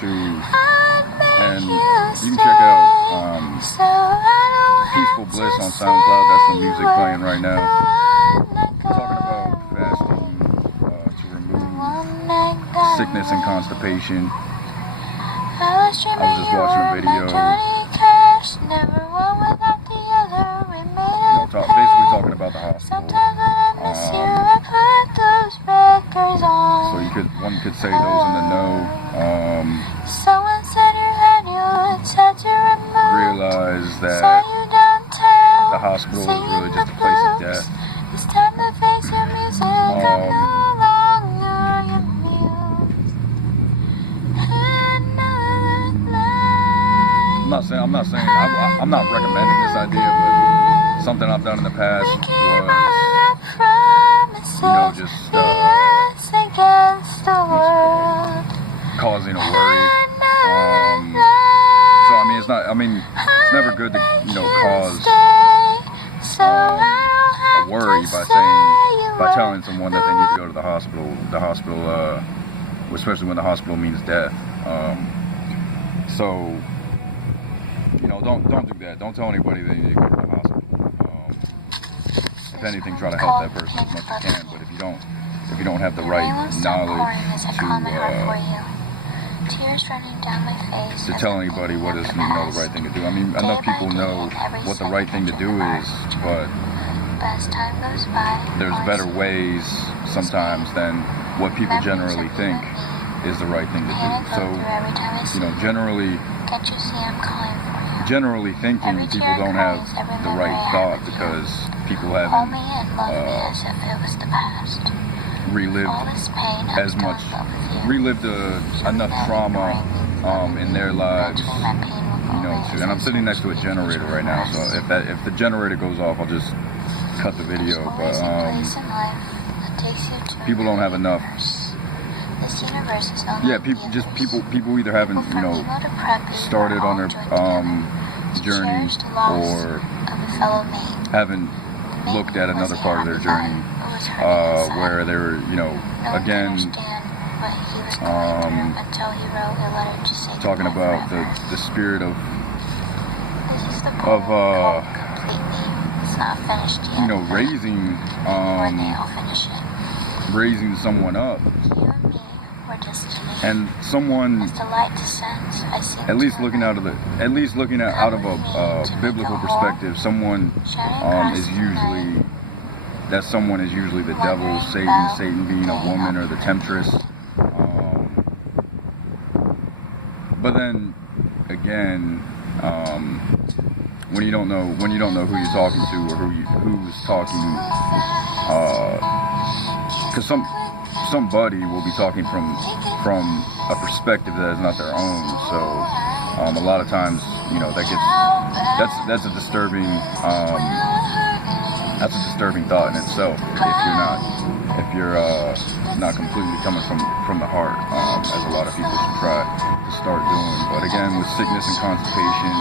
to, and you can check out Peaceful Bliss on SoundCloud. That's the music playing right now. Talking about fasting to remove sickness and constipation. I was just watching a video, basically talking about the hospital. So one could say those in the know realize that the hospital is really just a place of death. I'm not recommending this idea, but something I've done in the past was, just causing a worry. So it's never good to, cause a worry by telling someone that they need to go to the hospital. Especially when the hospital means death. So, don't do that. Don't tell anybody they need to go to the hospital. If anything, try to help that person as much as you can. But if you don't have the right knowledge to tell anybody what is the right thing to do. Enough people know what the right thing to do is, but there's better ways sometimes than what people generally think is the right thing to do. So, generally thinking, people don't have the right thought because people haven't relived enough trauma in their lives, and I'm sitting next to a generator right now, so if the generator goes off, I'll just cut the video. But people don't have enough. Yeah, people either haven't started on their journey or haven't looked at another part of their journey where they're talking about the spirit of raising someone up. And someone, at least looking out of a biblical perspective, someone is usually the devil, Satan being a woman or the temptress. But then again, when you don't know who you're talking to or who's talking, because somebody will be talking from a perspective that is not their own. So a lot of times, that's a disturbing thought in itself. If you're not completely coming from the heart, as a lot of people should try to start doing. But again, with sickness and constipation,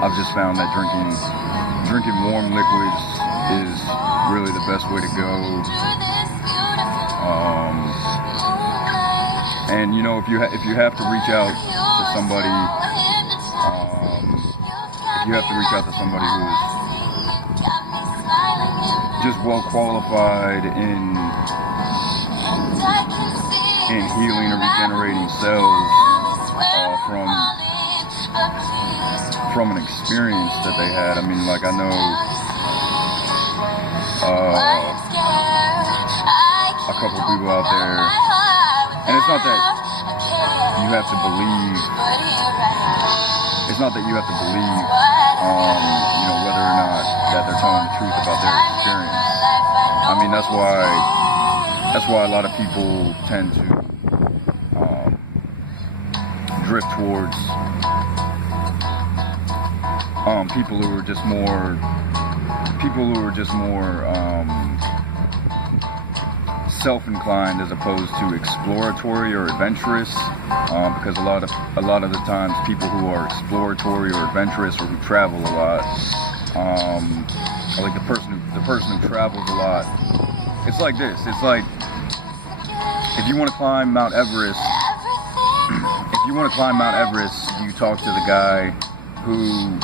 I've just found that drinking warm liquids is really the best way to go. And if you have to reach out to somebody, who is just well qualified in healing or regenerating cells from an experience that they had. I know a couple of people out there, and it's not that you have to believe. It's not that you have to believe, whether or not that they're telling the truth about their experience. That's why a lot of people tend to drift towards people who are just more self-inclined as opposed to exploratory or adventurous, because a lot of the times people who are exploratory or adventurous or who travel a lot, like the person who travels a lot, it's like this. It's if you want to climb Mount Everest, you talk to the guy who.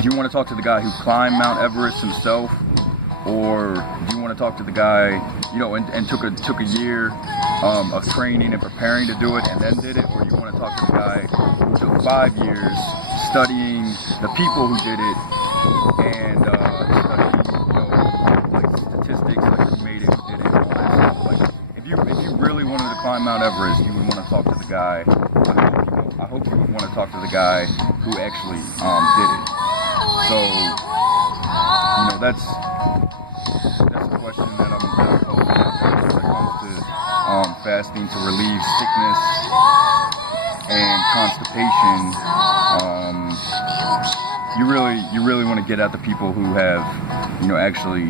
Do you want to talk to the guy who climbed Mount Everest himself, or do you want to talk to the guy, and took a year of training and preparing to do it and then did it, or you want to talk to the guy who took 5 years studying the people who did it and studying, like statistics, like who made it, who did it, and all that stuff. Like, if you really wanted to climb Mount Everest, you would want to talk to the guy. I hope you would want to talk to the guy who actually did it. So, that's a question that I'm posing when it comes to fasting to relieve sickness and constipation. You really want to get at the people who have, actually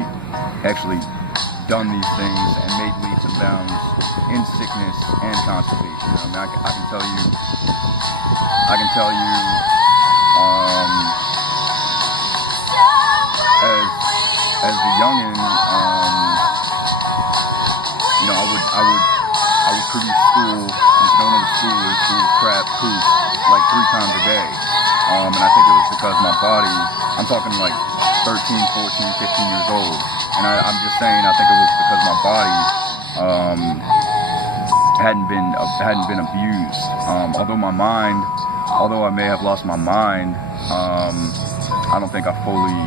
done these things and made leaps and bounds in sickness and constipation. I mean, I can tell you. As a youngin, I would produce stool. And if you don't know what stool is crap, poop, like 3 times a day. And I think it was because my body, I'm talking like 13, 14, 15 years old. And I'm just saying, I think it was because my body hadn't been abused. Although I may have lost my mind, I don't think I fully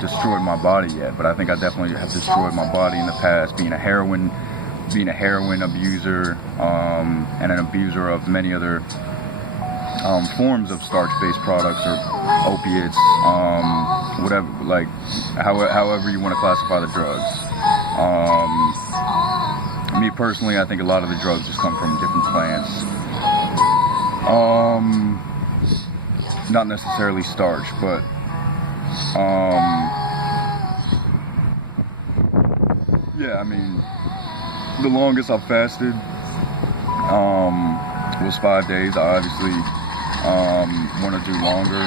destroyed my body yet, but I think I definitely have destroyed my body in the past, being a heroin abuser, and an abuser of many other forms of starch-based products or opiates, whatever, like however you want to classify the drugs. Me personally, I think a lot of the drugs just come from different plants. Not necessarily starch, but yeah, I mean, the longest I've fasted was 5 days. I obviously want to do longer.